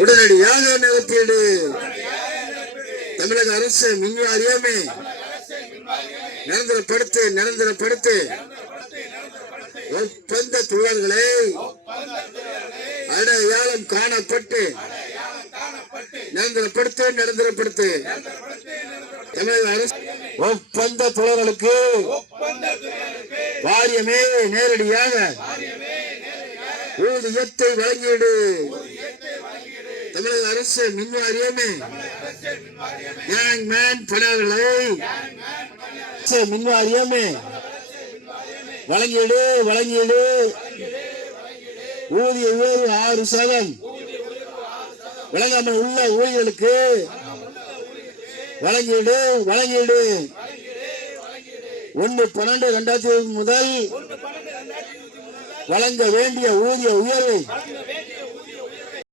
உடனடியாக நிறுத்திடு தமிழக அரசு மின் வாரியமே நிரந்தரப்படுத்து நிரந்தரப்படுத்து. ஒப்பந்த தொழிலாளர்களை அடையாளம் காணப்பட்டு நிரந்தரப்படுத்து நிரந்தரப்படுத்து. தமிழக அரசு ஒப்பந்த தொழிலாளர்களுக்கு வாரியமே நேரடியாக ஊதியத்தை வழங்கிடு தமிழக அரசு மின் வாரியமே யங் மேன் பணியாளர்களை அரசு மின் வாரியமே வழங்கிடு வழங்கிடு. ஊதிய உயர்வு ஆறு சதம். வழங்காமல் உள்ள ஊழியர்களுக்கு வழங்கிடு வழங்கிடு. ஒன்று பன்னெண்டு ரெண்டாயிரத்தி முதல் வழங்க வேண்டிய ஊதிய உயர்வை